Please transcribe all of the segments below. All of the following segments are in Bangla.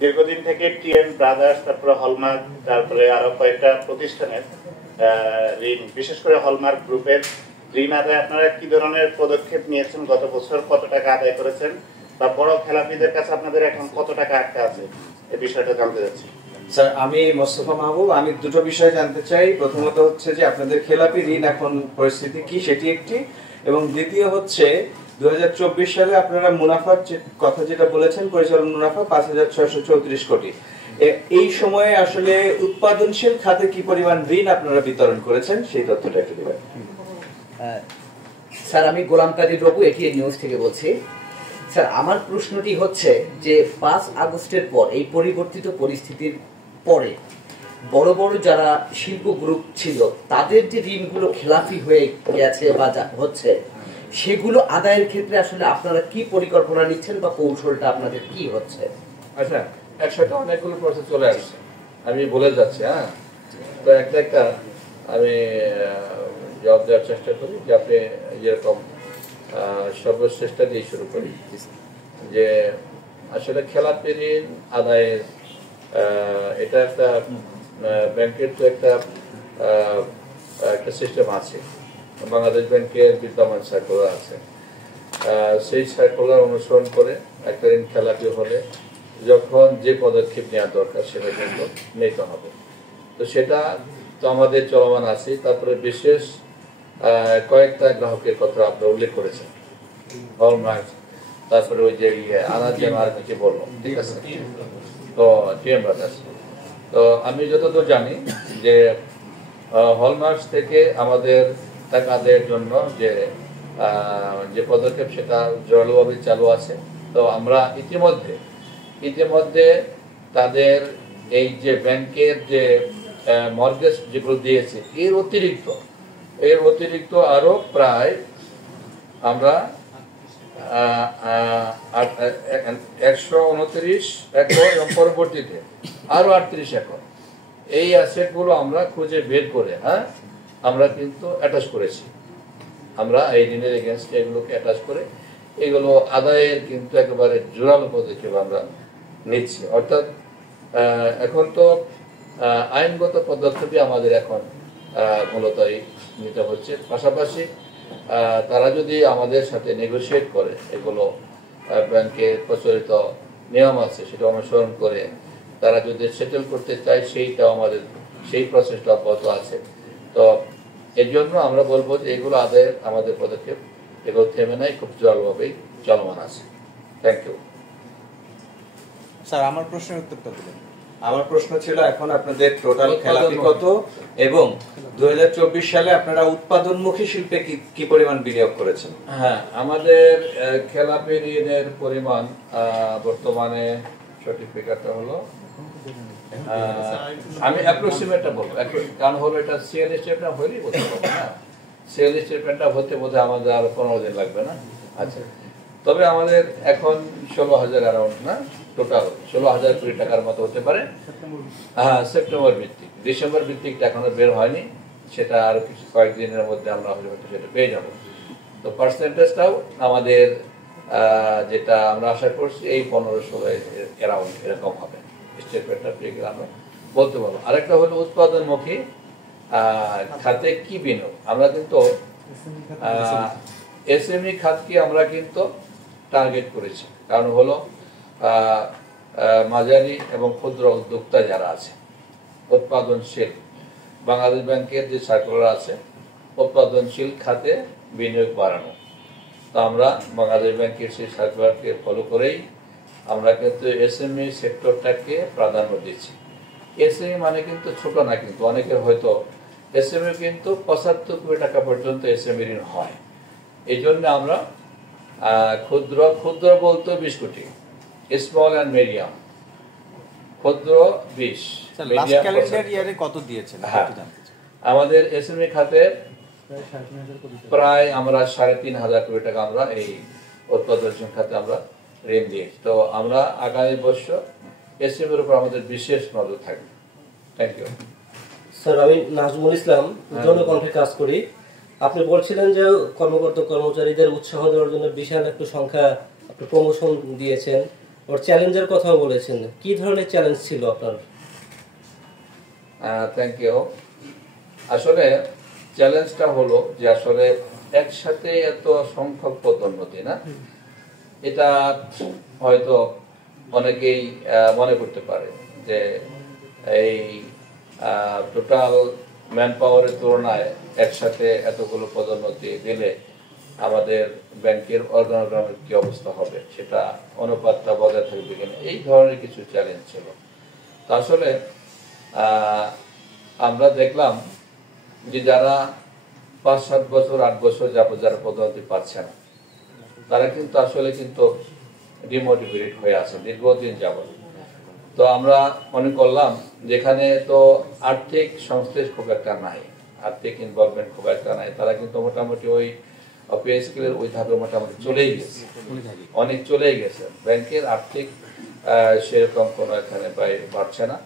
দীর্ঘদিন থেকে টিএম ব্রাদার্স, তারপরে হলমার্ক, তারপরে আরো কয়েকটা প্রতিষ্ঠানের ঋণ, বিশেষ করে হলমার্ক গ্রুপের ঋণ আদায় আপনারা কি ধরনের পদক্ষেপ নিয়েছেন? গত বছর কত টাকা আদায় করেছেন, বা বড় খেলাপিদের কাছে আপনাদের এখন কত টাকা আটকা আছে, এই বিষয়টা জানতে চাচ্ছি। স্যার, আমি মোস্তফা মাহবুব। আমি দুটো বিষয় জানতে চাই। প্রথমত হচ্ছে যে আপনাদের খেলাপি ঋণ এখন পরিস্থিতি কি, সেটি একটি, এবং দ্বিতীয় হচ্ছে 2024 সালে আপনারা মুনাফার কথা যেটা বলেছেন, পরিচালন মুনাফা 5,634 কোটি। এই সময়ে আসলে উৎপাদনশীল খাতে কি পরিমাণ ঋণ আপনারা বিতরণ করেছেন, সেই তথ্যটা একটু দিবেন। স্যার, আমি গোলাম কাদির রবু, এটিএন নিউজ থেকে বলছি। স্যার, আমার প্রশ্নটি হচ্ছে যে 5 আগস্টের পর, এই পরিবর্তিত পরিস্থিতির পরে বড় বড় যারা শিল্প গ্রুপ ছিল তাদের যে ঋণগুলো খেলাফি হয়ে গেছে বা হচ্ছে, সেগুলো আদায়ের ক্ষেত্রে আসলে আপনারা কি পরিকল্পনা নিচ্ছেন বা কৌশলটা আপনাদের কি হচ্ছে? আচ্ছা, একসাথে অনেকগুলো প্রসেস চলে আসছে, আমি বলে যাচ্ছি। হ্যাঁ, তো একটা আমি জবাব দেওয়ার চেষ্টা করি যে আপনি যেরকম সর্বশ্রেষ্ঠ দিয়ে শুরু করি, যে আসলে খেলাপি ঋণ আদায়ের এটা একটা ব্যাংকের তো একটা সিস্টেম আছে, বাংলাদেশ ব্যাংকের বিদ্যমান সার্কুলার আছে। সেই সার্কুলার অনুসরণ করে একটা ঋণ খেলাপি হলে যখন যে পদক্ষেপ নেওয়া দরকার সেটা কিন্তু নিতে হবে। তো সেটা তো আমাদের চলমান আছে। তারপরে বিশেষ কয়েকটা গ্রাহকের কথা আপনারা উল্লেখ করেছেন, হলমার্ক, তারপরে ওই যে আনাজিয়াম আর কিছু বললো, ঠিক আছে, তো টিএম ব্রাদার্স। তো আমি যতদূর জানি যে হলমার্ক থেকে আমাদের টাকা আদায়ের জন্য যে পদক্ষেপ সেটা জোরালোভাবে চালু আছে। তো আমরা ইতিমধ্যে তাদের এই যে ব্যাংকের যে মর্গেজ যেগুলো দিয়েছে, এর অতিরিক্ত আরো প্রায় আমরা 129 একর এবং পরবর্তীতে আরো 38 একর এই অ্যাসেট গুলো আমরা খুঁজে বের করে আমরা কিন্তু অ্যাটাচ করেছি। আমরা এই ঋণের এগেনস্টে এগুলোকে অ্যাটাচ করে এগুলো আদায়ের কিন্তু একেবারে জোরালো পদক্ষেপ আমরা নিচ্ছি। অর্থাৎ এখন তো আইনগত পদক্ষেপই আমাদের এখন মূলত নিতে হচ্ছে। পাশাপাশি তারা যদি আমাদের সাথে নেগোশিয়েট করে, এগুলো ব্যাংকের প্রচলিত নিয়ম আছে সেটা অনুসরণ করে তারা যদি সেটেল করতে চায়, সেইটাও আমাদের সেই প্রসেসটা অব্যাহত আছে। তো এর জন্য আমরা বলবো যে এগুলো আদায়ের আমাদের পদক্ষেপ এগুলো থেমে নাই, খুব জোরালোভাবেই চলমান আছে। Thank you sir. আমার প্রশ্নের উত্তরটা দিলেন। আমার প্রশ্ন ছিল এখন আপনাদের টোটাল খেলাপি কত, এবং 2024 সালে আপনারা উৎপাদনমুখী শিল্পে কি পরিমাণ বিনিয়োগ করেছেন? হ্যাঁ, আমাদের খেলাপি ঋণের পরিমাণ বর্তমানে সঠিক ফিগারটা হলো, আমি অ্যাপ্রক্সিমেটটা বলবো, কারণ হলো এটা সিএল স্টেটমেন্ট হলেই বলতে পারবো না। সিএল স্টেটমেন্টটা হতে বোধহয় আমাদের আরো 15 দিন লাগবে না। আচ্ছা, তবে আমাদের এখন 16,000 অ্যারাউন্ড না, টোটাল 16,000 কোটি টাকার মতো হতে পারে। হ্যাঁ, সেপ্টেম্বর ভিত্তিক, ডিসেম্বর ভিত্তিকটা এখনো বের হয়নি, সেটা আরো কিছু কয়েকদিনের মধ্যে আমরা হয়তো সেটা পেয়ে যাব। তো পার্সেন্টেজটাও আমাদের যেটা আমরা আশা করছি এই 15-16 অ্যারাউন্ড এরকম হবে, স্টেটমেন্টটা পেয়ে গেলে আমরা বলতে পারবো। আরেকটা হলো উৎপাদনমুখী খাতে কি বিনিয়োগ। আমরা কিন্তু এসএমই খাতকে আমরা কিন্তু টার্গেট করেছি, কারণ হলো মাঝারি এবং ক্ষুদ্র উদ্যোক্তা যারা আছে, উৎপাদনশীল, বাংলাদেশ ব্যাংকের যে সার্কুলার আছে উৎপাদনশীল খাতে বিনিয়োগ বাড়ানো। তো আমরা বাংলাদেশ ব্যাংকের সেই সার্কুলারকে ফলো করেই আমরা কিন্তু এসএমই সেক্টরটাকে প্রাধান্য দিচ্ছি। এসএমই মানে কিন্তু ছোট না, কিন্তু অনেকের হয়তো এসএমই কিন্তু 75 কোটি টাকা পর্যন্ত এসএমই ঋণ হয়। এই জন্য আমরা ক্ষুদ্র বলতে 20 কোটি, স্মল অ্যান্ড মিডিয়াম, ক্ষুদ্র 20, কত দিয়েছেন? আমাদের এসএমই খাতে প্রায় আমরা 3,500 কোটি টাকা আমরা এই উৎপাদনশীল খাতে আমরা ঋণ দিয়েছি। তো আমরা আগামী বছর এসএমইর উপর আমাদের বিশেষ নজর থাকবে। Thank you sir. আমি নাজমুল ইসলাম, জনকণ্ঠে কাজ করি। আপনি বলছিলেন যে কর্মকর্তা কর্মচারীদের উৎসাহ দেওয়ার জন্য বিশাল একটা সংখ্যা আপনি প্রমোশন দিয়েছেন, ওর চ্যালেঞ্জের কথাও বলেছেন, কি ধরনের চ্যালেঞ্জ ছিল আপনার? Thank you. আসলে চ্যালেঞ্জটা হলো যে আসলে একসাথে এত সংখ্যক পদোন্নতি না, এটা হয়তো অনেকেই মনে করতে পারে যে এই টোটাল ম্যান পাওয়ারের তুলনায় একসাথে এতগুলো পদোন্নতি দিলে আমাদের ব্যাংকের অর্গানোগ্রামের কি অবস্থা হবে, সেটা অনুপাতটা বজায় থাকবে কিনা, এই ধরনের কিছু চ্যালেঞ্জ ছিল। তো আসলে আমরা দেখলাম যে যারা 5-7 বছর 8 বছর যাবত যারা পদোন্নতি পাচ্ছে না, তারা কিন্তু আসলে ডিমোটিভেটেড হয়ে আছে দীর্ঘদিন যাবত। তো আমরা মনে করলাম যেখানে তো আর্থিক সংশ্লেষ খুব একটা নাই, আর্থিক ইনভলভমেন্ট খুব একটা নাই, তারা কিন্তু মোটামুটি ওই পে স্কেলের ওই ধাপে মোটামুটি চলেই গেছে, অনেক চলেই গেছে। ব্যাংকের আর্থিক সেরকম কোনো এখানে বাড়ছে না,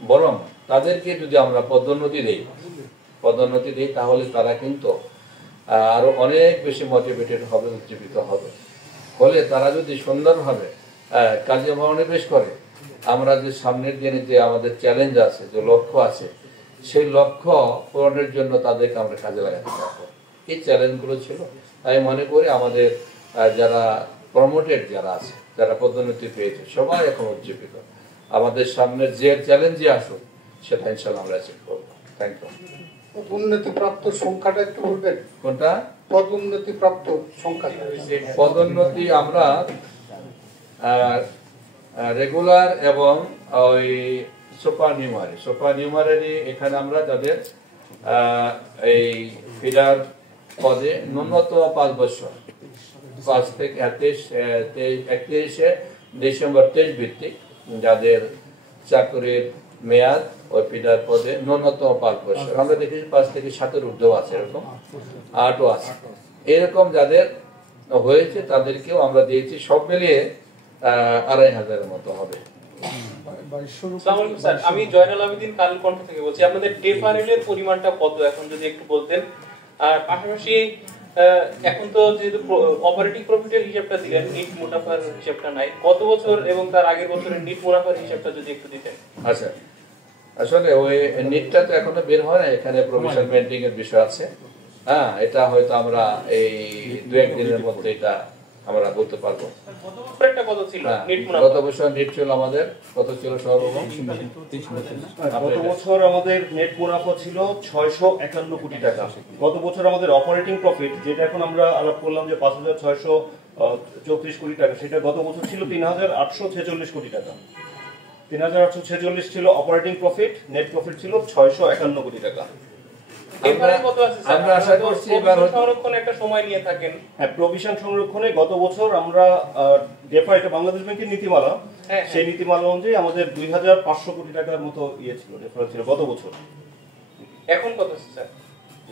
বরং তাদেরকে যদি আমরা পদোন্নতি দিই তাহলে তারা কিন্তু আরো অনেক বেশি মোটিভেটেড হবে, উজ্জীবিত হবে। হলে তারা যদি সুন্দরভাবে কাজে মনোনিবেশ করে, আমরা যে সামনের দিনে যে আমাদের চ্যালেঞ্জ আছে, যে লক্ষ্য আছে, সেই লক্ষ্য পূরণের জন্য তাদেরকে আমরা কাজে লাগাতে পারবো। এই চ্যালেঞ্জগুলো ছিল। আমি মনে করি আমাদের যারা প্রমোটেড যারা আছে, যারা পদোন্নতি পেয়েছে, সবাই এখন উজ্জীবিত। আমাদের সামনে যে চ্যালেঞ্জে আসুক সেটা ইনশাআল্লাহ আমরা অ্যাচিভ করবো। Thank you. পদোন্নতি প্রাপ্ত সংখ্যাটা একটু বলবেন? কোনটা পদোন্নতি প্রাপ্ত সংখ্যা? পদোন্নতি আমরা রেগুলার এবং ওই সুপার নিউমারি এখানে আমরা যাদের এই ফিডার পদে ন্যূনতম 5 বছর, 5 থেকে 31শে ডিসেম্বর 23 ভিত্তিক যাদের চাকরির মেয়াদ ওই ফিডার পদে ন্যূনতম 5 বছর, আমরা দেখেছি 5 থেকে 7-এর ঊর্ধ্ব আছে, এরকম 8ও আছে। এরকম যাদের হয়েছে তাদেরকেও আমরা দিয়েছি, সব মিলিয়ে 2500-এর মতো হবে। আমি জয়নাল আবেদিন কালের কণ্ঠ থেকে বলছি। আপনাদের ডেফারেলের পরিমাণটা কত এখন যদি একটু বলতেন। আর পাশাপাশি এখন তো যেহেতু অপারেটিং প্রফিটের হিসাবটা দিলেন, নিট মুনাফার হিসাবটা নাই, গত বছর এবং তার আগের বছরের নিট মুনাফার হিসাবটা যদি একটু দিতেন। আচ্ছা, আসলে ওই নিটটা তো এখনো বের হয় না, এখানে প্রভিশন পেন্ডিং এর বিষয় আছে। হ্যাঁ, এটা হয়তো আমরা এই 2-1 দিনের মধ্যে এটা আমরা বলতে পারবো। গত বছর নিট ছিল আমাদের কত ছিল সর্বমোট? গত বছর আমাদের নেট মুনাফা ছিল 651 কোটি টাকা। গত বছর আমাদের অপারেটিং প্রফিট, যেটা এখন আমরা আলাপ করলাম যে 5634 কোটি টাকা, সেটা গত বছর ছিল 3846 কোটি টাকা। 3846 ছিল অপারেটিং প্রফিট, নেট প্রফিট ছিল 651 কোটি টাকা। আমরা আশা করছি এবার সংরক্ষণ একটা সময় নিয়ে থাকেন। হ্যাঁ, প্রভিশন সংরক্ষণে গত বছর আমরা ডেফা, এটা বাংলাদেশ ব্যাংকের নীতিমালা, সেই নীতিমালা অনুযায়ী আমাদের 2500 কোটি টাকার মতো ছিল, ডেফার ছিল গত বছর। এখন কত স্যার?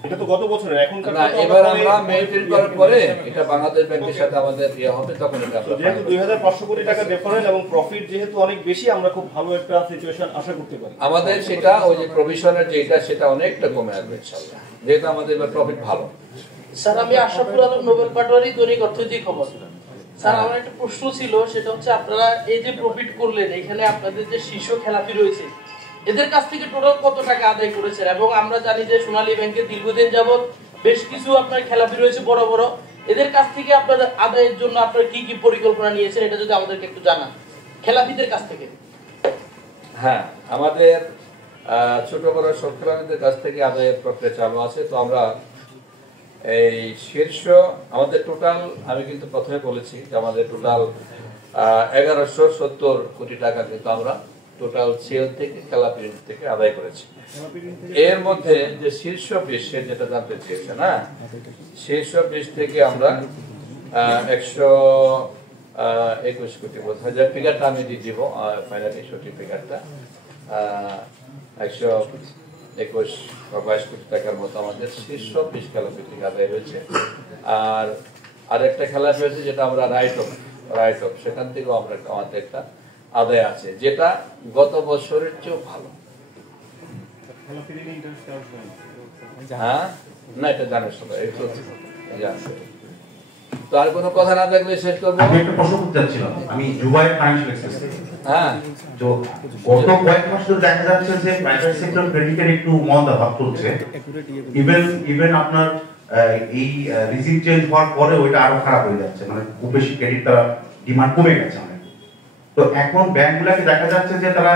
এটা তো গত বছরের, এখনকার না, এবার আমরা মেইনটেইন করার পরে এটা বাংলাদেশ ব্যাংকের সাথে আমাদের হবে, তখন এটা যেহেতু 2500 কোটি টাকা ডিফারেন্স এবং প্রফিট যেহেতু অনেক বেশি, আমরা খুব ভালো একটা সিচুয়েশন আশা করতে পারি। আমাদের সেটা ওই যে প্রভিশনের যেটা সেটা অনেকটা কমে আসবে ইনশাআল্লাহ, যেহেতু আমাদের এবার প্রফিট ভালো। স্যার, আমি আশরাফুল আলম, নোবেল পাটোয়ারি, দৈনিক অর্থনৈতিক খবর। স্যার, আমার একটা প্রশ্ন ছিল, সেটা হচ্ছে আপনারা এই যে প্রফিট করলেন, এখানে আপনাদের যে শীর্ষ খেলাপি রয়েছে এদের কাছ থেকে টোটাল কত টাকা আদায় করেছেন? এবং আমরা জানি যে সোনালী ব্যাংকে দীর্ঘদিন যাবত বেশ কিছু আপনার খেলাপি রয়েছে বড় বড়, এদের কাছ থেকে আপনাদের আদায়ের জন্য আপনারা কি কি পরিকল্পনা নিয়েছেন, এটা যদি আমাদেরকে একটু জানান খেলাপিদের কাছ থেকে। হ্যাঁ, আমাদের ছোট বড় সব খেলাপিদের কাছ থেকে আদায়ের প্রক্রিয়া চালু আছে। তো আমরা এই শীর্ষ আমাদের টোটাল, আমি কিন্তু প্রথমে বলেছি যে আমাদের টোটাল 1170 কোটি টাকা কিন্তু আমরা টোটাল সেল থেকে খেলাপি ঋণ থেকে আদায় করেছি। এর মধ্যে যে শীর্ষ 20 যেটা জানতে চেয়েছে না, শীর্ষ 20 থেকে আমরা 121 কোটি, বোঝা যায় ফিগারটা আমি দিয়ে দিব ফাইনালি, সঠিক ফিগারটা 121 বা 22 কোটি টাকার মতো আমাদের শীর্ষ 20 খেলাপি থেকে আদায় হয়েছে। আর আরেকটা খেলাপি হয়েছে যেটা আমরা রাইট অফ, সেখান থেকেও আমরা আমাদের একটা আদায় আছে, যেটা গত বছরের চেয়েও ভালো। হ্যাঁ, না, এটা জানেন সবাই, তো আর কোনো কথা না থাকলে শেষ করবো। আমি একটা প্রশ্ন করতে চাচ্ছিলাম, আমি জুবাই ফাইন্যান্সিয়াল এক্সেস। হ্যাঁ, তো গত কয়েক মাস ধরে দেখা যাচ্ছে যে প্রাইভেট সেক্টর ক্রেডিটের একটু মন্দা ভাব চলছে। ইভেন আপনার এই রিজিম চেঞ্জ হওয়ার পরে ওইটা আরো খারাপ হয়ে যাচ্ছে, মানে খুব বেশি ক্রেডিট তারা ডিমান্ড কমে গেছে অনেক। তো এখন ব্যাংকগুলোকে দেখা যাচ্ছে যে তারা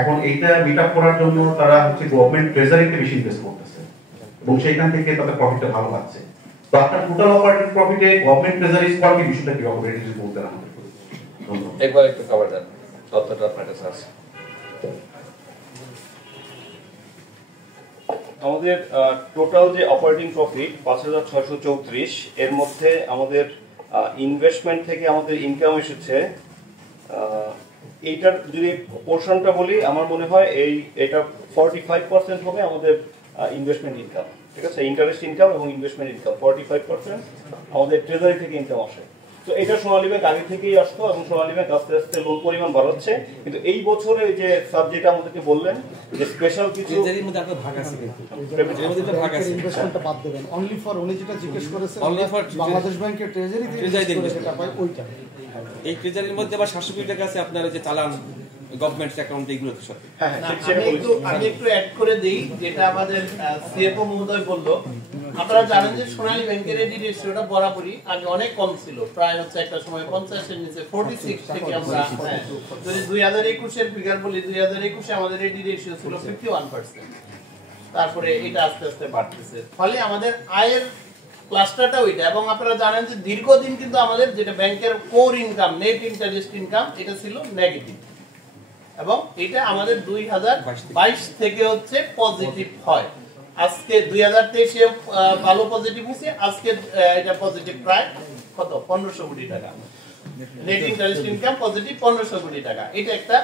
এখন এইটা মিট আপ করার জন্য তারা হচ্ছে গভর্নমেন্ট ট্রেজারিতে বেশি ইনভেস্ট করতেছে এবং সেইখান থেকে তাদের প্রফিটটা ভালো পাচ্ছে। তো আপনার টোটাল অপারেটিং প্রফিটে গভর্নমেন্ট ট্রেজারি স্কোয়ার কি বিষয়টা কি হবে যদি বলতেন আমাদের? একবার একটু কভার দেন, তথ্যটা আপনার কাছে আছে। আমাদের টোটাল যে অপারেটিং প্রফিট ৫,৬৩৪, এর মধ্যে আমাদের ইনভেস্টমেন্ট থেকে আমাদের ইনকাম এসেছে, এইটার যদি পোর্শনটা বলি আমার মনে হয় এটা 45% হবে আমাদের ইনভেস্টমেন্ট ইনকাম। ঠিক আছে, ইন্টারেস্ট ইনকাম এবং ইনভেস্টমেন্ট ইনকাম 45% আমাদের ট্রেজারি থেকে ইনকাম আসে। তো এটা সোনালী ব্যাংক আগে থেকেই আসতো এবং সোনালী ব্যাংক আস্তে আস্তে লোন পরিমাণ বাড়াচ্ছে। কিন্তু এই বছরে যে সাবজেক্ট আমাদেরকে বললেন যে স্পেশাল কিছু ইনভেস্টমেন্টটা বাদ দেবেন, অনলি ফর উনি যেটা জিজ্ঞেস করেছেন বাংলাদেশ ব্যাংকের ট্রেজারি থেকে সেটা পাই ওইটা। এই ট্রেজারির মধ্যে আবার 700 কোটি টাকা আছে আপনার যে চালান গভর্নমেন্ট অ্যাকাউন্ট এগুলো তো সব। আমি একটু অ্যাড করে দেই যেটা আমাদের সিএফও মহোদয় বললো। আপনারা জানেন যে সোনালী ব্যাংকের এডি রেশিওটা বরাবরই আগে অনেক কম ছিল, প্রায় হচ্ছে একটা সময় 50 এর নিচে 46 থেকে আমরা যদি 2021 এর ফিগার বলি, 2021 এ আমাদের এডি রেশিও ছিল 51%। তারপরে এটা আস্তে আস্তে বাড়তেছে, ফলে আমাদের আয়ের ক্লাস্টারটা ওইটা। এবং আপনারা জানেন যে দীর্ঘদিন কিন্তু আমাদের যেটা ব্যাংকের core income, net interest income, এটা ছিল নেগেটিভ এবং এটা আমাদের 2022 থেকে হচ্ছে পজিটিভ হয়। আজকে 2023 এ ভালো পজিটিভ হয়েছে, আজকে এটা পজিটিভ প্রায় কত 1500 কোটি টাকা। নেট ইন্টারেস্ট ইনকাম পজিটিভ 1500 কোটি টাকা, এটা একটা।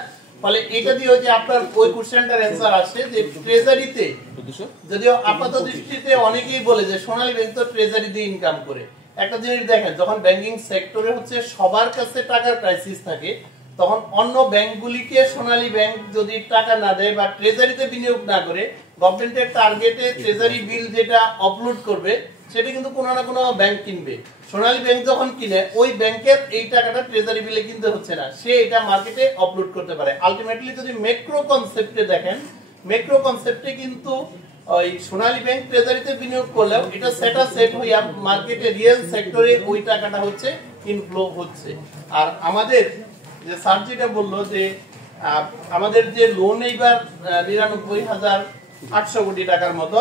ফলে এটা দিয়ে হচ্ছে আপনার ওই কোশ্চেনটার অ্যানসার আসে যে ট্রেজারিতে, যদিও আপাত দৃষ্টিতে অনেকেই বলে যে সোনালী ব্যাংক তো ট্রেজারি দিয়ে ইনকাম করে। একটা জিনিস দেখেন, যখন ব্যাংকিং সেক্টরে হচ্ছে সবার কাছে টাকার ক্রাইসিস থাকে, তখন অন্য ব্যাংকগুলিকে সোনালী ব্যাংক যদি টাকা না দেয় বা ট্রেজারিতে বিনিয়োগ না করে গভর্নমেন্টের টার্গেটে ট্রেজারি বিল যেটা আপলোড করবে সেটা কিন্তু কোনো না কোনো ব্যাংক কিনবে। সোনালী ব্যাংক যখন কিনে ওই ব্যাংকের এই টাকাটা ট্রেজারি বিলে কিনতে হচ্ছে না, সে এটা মার্কেটে আপলোড করতে পারে। আলটিমেটলি যদি ম্যাক্রো কনসেপ্টে দেখেন, ম্যাক্রো কনসেপ্টে কিন্তু ওই সোনালী ব্যাংক ট্রেজারিতে বিনিয়োগ করলেও এটা সেট হইয়া মার্কেটে রিয়েল সেক্টরে ওই টাকাটা হচ্ছে ইনফ্লো হচ্ছে। আর আমাদের যে স্যার যেটা বললো যে আমাদের যে লোন এইবার 99,800 কোটি টাকার মতো,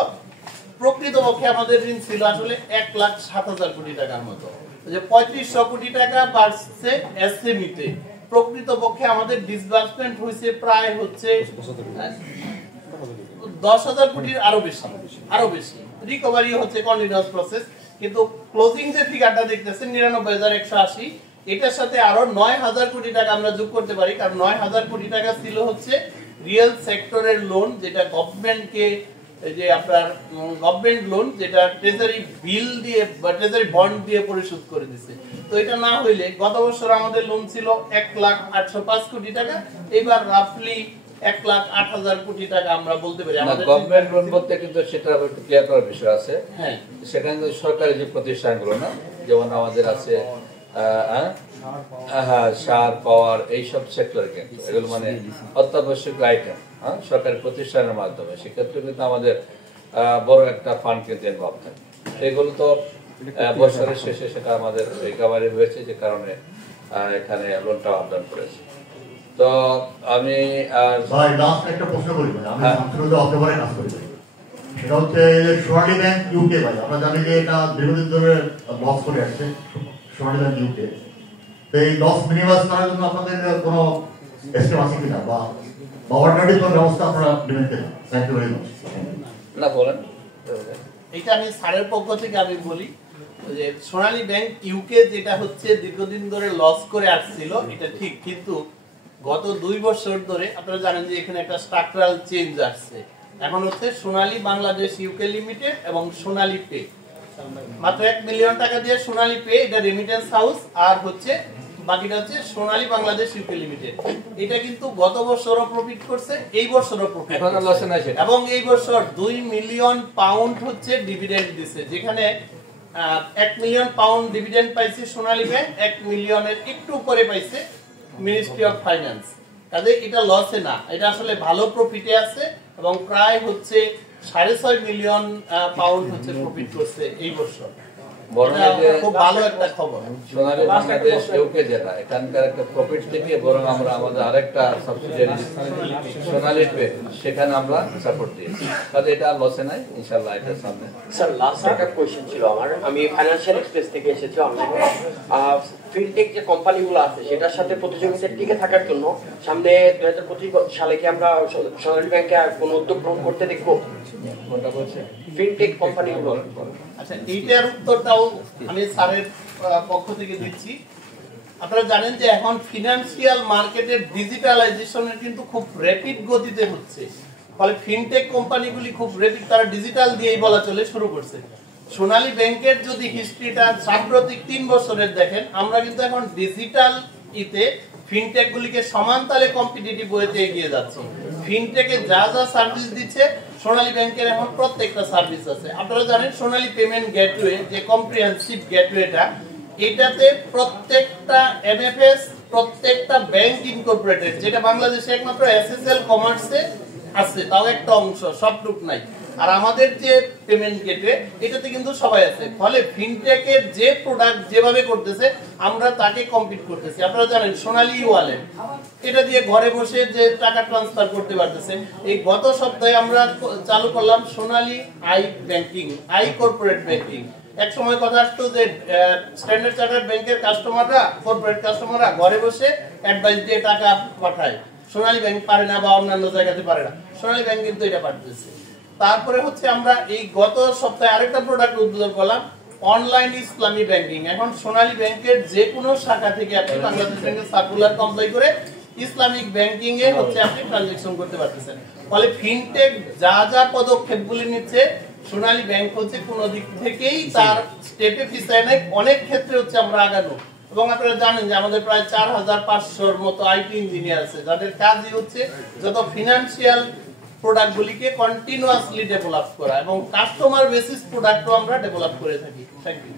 প্রকৃতপক্ষে আমাদের ঋণ ছিল আসলে 1,07,000 কোটি টাকার মতো। যে 3500 কোটি টাকা বাড়ছে এসএমইতে, প্রকৃতপক্ষে আমাদের ডিসবার্সমেন্ট হয়েছে প্রায় হচ্ছে 10,000 কোটির আরো বেশি। রিকভারি হচ্ছে কন্টিনিউয়াস প্রসেস, কিন্তু ক্লোজিং যে ফিগারটা দেখতেছেন 99,180, এটার সাথে আরো 9,000 কোটি টাকা আমরা যোগ করতে পারি, কারণ 9,000 কোটি টাকা ছিল হচ্ছে রিয়েল সেক্টরের লোন, যেটা গভর্নমেন্টকে, যে আপনার গভর্নমেন্ট লোন যেটা ট্রেজারি বিল দিয়ে বা ট্রেজারি বন্ড দিয়ে পরিশোধ করে দিছে। তো এটা না হইলে গত বছর আমাদের লোন ছিল 1,08,05 কোটি টাকা, এবার রাফলি 1,08,000 কোটি টাকা আমরা বলতে পারি। আমাদের গভর্নমেন্ট লোন বলতে কিন্তু সেটা একটু ক্লিয়ার করার বিষয় আছে। হ্যাঁ, সেখানে সরকারি যে প্রতিষ্ঠানগুলো না, যেমন আমাদের আছে সার, পাওয়ার, এইসব সেক্টরে কিন্তু এগুলো মানে অত্যাবশ্যক আইটেম সরকারি প্রতিষ্ঠানের মাধ্যমে, সেক্ষেত্রে কিন্তু আমাদের বড় একটা ফান্ড কিন্তু ইনভলভ থাকে। সেগুলো তো বছরের শেষে সেটা আমাদের রিকভারি হয়েছে, যে কারণে এখানে লোনটা আবেদন করেছে। তো আমি একটা প্রশ্ন করি, আমি অক্টোবরে কাজ করি, সেটা হচ্ছে সোনালী ব্যাংক ইউকে। ভাই আমরা জানি যে এটা দীর্ঘদিন ধরে লস করে আসছে সোনালী ব্যাংক ইউকে। তো এই লস মিনিমাইজ করার জন্য আপনাদের কোনো স্টেপ আছে কিনা বা অল্টারনেটিভ কোনো ব্যবস্থা আপনারা নেবেন কিনা? Thank you very much. না বলেন, এটা আমি স্যারের পক্ষ থেকে আমি বলি যে সোনালী ব্যাংক ইউকে যেটা হচ্ছে দীর্ঘদিন ধরে লস করে আসছিল, এটা ঠিক, কিন্তু গত 2 বছর ধরে আপনারা জানেন যে এখানে একটা স্ট্রাকচারাল চেঞ্জ আসছে। এখন হচ্ছে সোনালী বাংলাদেশ ইউকে লিমিটেড এবং সোনালী পে, মাত্র 1 মিলিয়ন টাকা দিয়ে সোনালী পে, এটা রেমিটেন্স হাউস, আর হচ্ছে বাকিটা হচ্ছে সোনালী বাংলাদেশ ইউকে লিমিটেড। এটা কিন্তু গত বছরও প্রফিট করছে, এই বছরও প্রফিট, এবং এই বছর 2 মিলিয়ন পাউন্ড হচ্ছে ডিভিডেন্ড দিছে, যেখানে 1 মিলিয়ন পাউন্ড ডিভিডেন্ড পাইছে সোনালী ব্যাংক, 1 মিলিয়নের একটু উপরে পাইছে মিনিস্ট্রি অফ ফাইন্যান্স। কাজে এটা লসে না, এটা আসলে ভালো প্রফিটে আছে এবং প্রায় হচ্ছে 6.5 মিলিয়ন পাউন্ড হচ্ছে প্রফিট করছে এই বছর। খুব ভালো একটা খবর। সোনালী বাংলাদেশ ইউকে যেটা এখানকার একটা প্রফিট থেকে বরং আমরা আমাদের আরেকটা সাবসিডিয়ারি সোনালী পে সেখানে আমরা সাপোর্ট দিয়েছি, কাজে এটা লসে নাই ইনশাআল্লাহ। এটার সামনে স্যার লাস্ট একটা কোয়েশ্চেন ছিল আমার, আমি ফাইন্যান্সিয়াল এক্সপ্রেস থেকে এসেছি অনলাইনে। ফিনটেক যে কোম্পানিগুলো আছে সেটার সাথে প্রতিযোগিতায় টিকে থাকার জন্য সামনে 2025 সালে কি আমরা সোনালী ব্যাংকে কোনো উদ্যোগ গ্রহণ করতে দেখবো? কোনটা বলছে ফিনটেক কোম্পানিগুলো? আচ্ছা, এইটার উত্তরটাও আমি স্যারের পক্ষ থেকে দিচ্ছি। আপনারা জানেন যে এখন ফিনান্সিয়াল মার্কেটের ডিজিটালাইজেশনের কিন্তু খুব র্যাপিড গতিতে হচ্ছে, ফলে ফিনটেক কোম্পানিগুলি খুব র্যাপিড, তারা ডিজিটাল দিয়েই বলা চলে শুরু করছে। সোনালী ব্যাংকের যদি হিস্ট্রিটা সাম্প্রতিক 3 বছরের দেখেন, আমরা কিন্তু এখন ডিজিটাল ইতে ফিনটেক গুলিকে সমান তালে কম্পিটিটিভ ওয়েতে এগিয়ে যাচ্ছি। ফিনটেকে যা যা সার্ভিস দিচ্ছে সোনালী ব্যাংকের এখন প্রত্যেকটা সার্ভিস আছে। আপনারা জানেন সোনালী পেমেন্ট গেটওয়ে যে কম্প্রিহেনসিভ গেটওয়েটা, এটাতে প্রত্যেকটা এনএফএস, প্রত্যেকটা ব্যাংক ইনকর্পোরেটেড, যেটা বাংলাদেশে একমাত্র এসএসএল কমার্সে আছে, তাও একটা অংশ, সবটুক নাই। আর আমাদের যে পেমেন্ট গেটওয়ে এটাতে কিন্তু সবাই আছে, ফলে ফিনটেকের যে প্রোডাক্ট যেভাবে করতেছে আমরা তাকে কম্পিট করতেছি। আপনারা জানেন সোনালী ওয়ালেট, এটা দিয়ে ঘরে বসে যে টাকা ট্রান্সফার করতে পারতেছে। এই গত সপ্তাহে আমরা চালু করলাম Sonali i banking, i corporate banking. এক সময় কথা আসতো যে স্ট্যান্ডার্ড চার্টার্ড ব্যাংকের কাস্টমাররা, কর্পোরেট কাস্টমাররা ঘরে বসে অ্যাডভাইস দিয়ে টাকা পাঠায়, সোনালী ব্যাংক পারে না বা অন্যান্য জায়গাতে পারে না, সোনালী ব্যাংক কিন্তু এটা পারতেছে। তারপরে হচ্ছে আমরা এই গত সপ্তাহে আরেকটা প্রোডাক্ট উদ্বোধন করলাম, অনলাইন ইসলামী ব্যাংকিং। এখন সোনালী ব্যাংকের যে কোনো শাখা থেকে আপনি বাংলাদেশ ব্যাংকের সার্কুলার কমপ্লাই করে ইসলামিক ব্যাংকিং এ হচ্ছে আপনি ট্রানজাকশন করতে পারতেছেন। ফলে ফিনটেক যা যা পদক্ষেপগুলি নিচ্ছে সোনালী ব্যাংক হচ্ছে কোন দিক থেকেই তার স্টেপে পিছায় নাই, অনেক ক্ষেত্রে হচ্ছে আমরা আগানো। এবং আপনারা জানেন যে আমাদের প্রায় 4500-র মতো আইটি ইঞ্জিনিয়ার আছে, যাদের কাজই হচ্ছে যত ফিনান্সিয়াল প্রোডাক্টগুলিকে কন্টিনিউয়াসলি ডেভেলপ করা এবং কাস্টমার বেসিস প্রোডাক্টও আমরা ডেভেলপ করে থাকি। Thank you.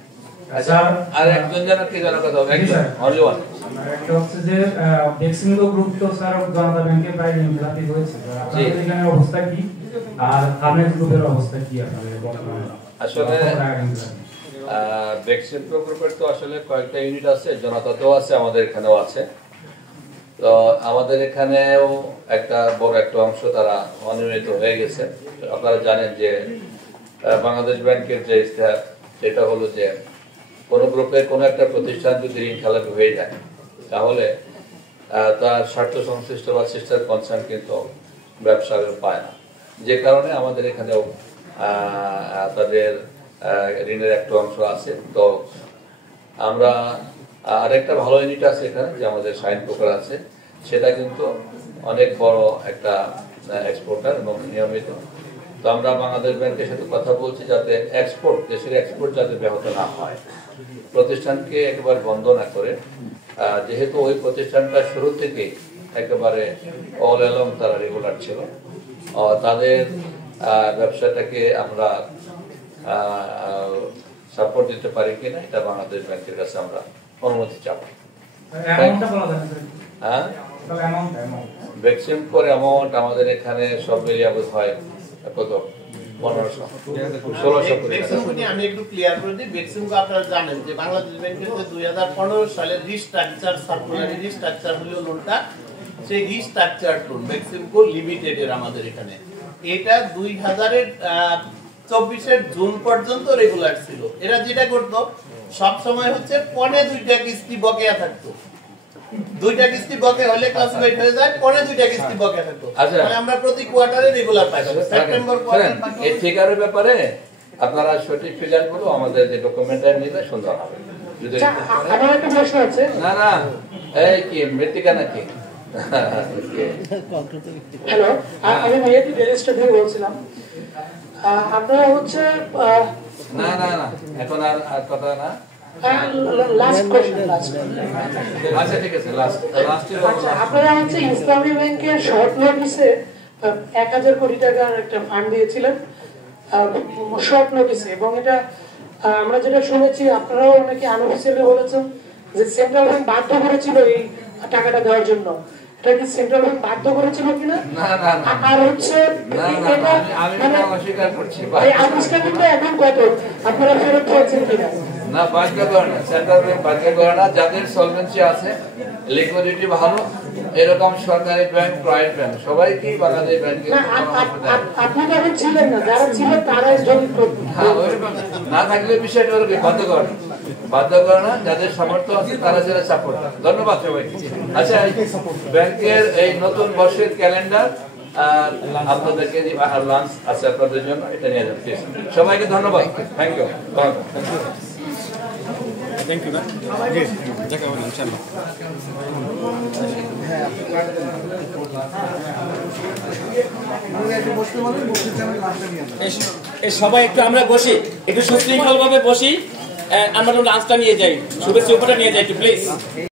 আচ্ছা, আর একজন জানা কি জানা কথা হবে? Only one. একটা হচ্ছে যে বেক্সিমকো গ্রুপ তো স্যার জনতা ব্যাংকে প্রায় নিম্নলাপি হয়েছে, আপনাদের এখানে অবস্থা কি আর ফার্মেস গ্রুপের অবস্থা কি আপনাদের বর্তমানে? আসলে বেক্সিমকো গ্রুপের তো আসলে কয়েকটা ইউনিট আছে, জনতাতেও আছে, আমাদের এখানেও আছে। তো আমাদের এখানেও একটা বড় একটা অংশ তারা অনিয়মিত হয়ে গেছে। আপনারা জানেন যে বাংলাদেশ ব্যাংকের যে ইস্তেহার সেটা হলো যে কোনো গ্রুপের কোনো একটা প্রতিষ্ঠান যদি ঋণ খেলাপি হয়ে যায় তাহলে তার স্বার্থ সংশ্লিষ্ট বা সিস্টার কনসার্ন কিন্তু ব্যবসা পায় না, যে কারণে আমাদের এখানেও তাদের ঋণের একটা অংশ আছে। তো আমরা আরেকটা ভালো ইউনিট আছে এখানে যে আমাদের শাইন ব্রোকার আছে, সেটা কিন্তু অনেক বড় একটা এক্সপোর্টার এবং নিয়মিত। তো আমরা বাংলাদেশ ব্যাংকের সাথে কথা বলছি যাতে এক্সপোর্ট, দেশের এক্সপোর্ট যাতে ব্যাহত না হয়, প্রতিষ্ঠানকে একেবারে বন্ধ না করে, যেহেতু ওই প্রতিষ্ঠানটা শুরু থেকে একেবারে অল অ্যালং তারা রেগুলার ছিল, তাদের ব্যবসাটাকে আমরা সাপোর্ট দিতে পারি কিনা এটা বাংলাদেশ ব্যাংকের কাছে আমরা অনুমতি চাবো। হ্যাঁ, বেক্সিমকোর অ্যামাউন্ট আমাদের এখানে সব মিলিয়ে বোধ হয় কত 1500-1600। আমি একটু ক্লিয়ার করে দিই, বেক্সিমকো আপনারা জানেন যে বাংলাদেশ ব্যাংকের যে 2015 সালে রিস্ট্রাকচার সার্কুলার রিস্ট্রাকচার হলো লোনটা, সেই রিস্ট্রাকচার লোন বেক্সিমকো লিমিটেডের আমাদের এখানে, এটা 2024 জুন পর্যন্ত রেগুলার ছিল। এরা যেটা করতো সব সময় হচ্ছে পনে 2টা কিস্তি বকেয়া থাকতো, 2টা কিস্তি বকেয়া হলে ক্লাসিফাইড হয়ে যায়, পনে 2টা কিস্তি বকেয়া থাকতো। মানে আমরা প্রতি কোয়ার্টারে রেগুলার পাই। সেপ্টেম্বর কোয়ার্টার এই ঠিকার ব্যাপারে আপনারা সঠিক ফিগার গুলো আমাদের যে ডকুমেন্টারি নিলে সুন্দর হবে। আমার একটা প্রশ্ন আছে। না না, এই কি মৃত্তিকা নাকি? হ্যালো, আমি মেয়েটি রেজিস্টার থেকে বলছিলাম। আপনারা হচ্ছে না না না, এখন আর কথা না। লাস্ট কোশ্চেন, আচ্ছা ঠিক আছে, লাস্ট। আচ্ছা, আপনারা হচ্ছে ইসলামী ব্যাংকের শর্ট নোটিসে 1000 কোটি টাকার একটা ফান্ড দিয়েছিলেন শর্ট নোটিসে, এবং এটা আমরা যেটা শুনেছি আপনারাও অনেকে আনঅফিসিয়ালি বলেছেন যে সেন্ট্রাল ব্যাংক বাধ্য করেছিল এই টাকাটা দেওয়ার জন্য। এটা কি সেন্ট্রাল ব্যাংক বাধ্য করেছিল কিনা? আর হচ্ছে অস্বীকার করছি এই আদেশটা কিন্তু এখন কত আপনারা ফেরত পেয়েছেন কিনা? না, বাধ্য করে না, সেন্ট্রাল ব্যাংক বাধ্য করে না। যাদের সলভেন্সি আছে, লিকুইডিটি ভালো, এরকম সরকারি ব্যাংক, প্রাইভেট ব্যাংক সবাইকেই বাংলাদেশ ব্যাংকে আপনি যখন ছিলেন না, যারা ছিল তারাই না থাকলে বিষয়টা ওরকম বাধ্য করে না। যাদের সামর্থ্য আছে তারা যারা সাপোর্ট। ধন্যবাদ সবাইকে। আচ্ছা, ব্যাংকের এই নতুন বর্ষের ক্যালেন্ডার আর আপনাদেরকে লাঞ্চ আছে আপনাদের জন্য, এটা নিয়ে যাচ্ছি। সবাইকে ধন্যবাদ। Thank you. Thank you. দেখা হবে ইনশাআল্লাহ। সবাই একটু আমরা বসি, একটু সুশৃঙ্খল ভাবে বসি, আমরা লাঞ্চটা নিয়ে যাই, শুভেচ্ছা উপহারটা নিয়ে যাই একটু প্লিজ।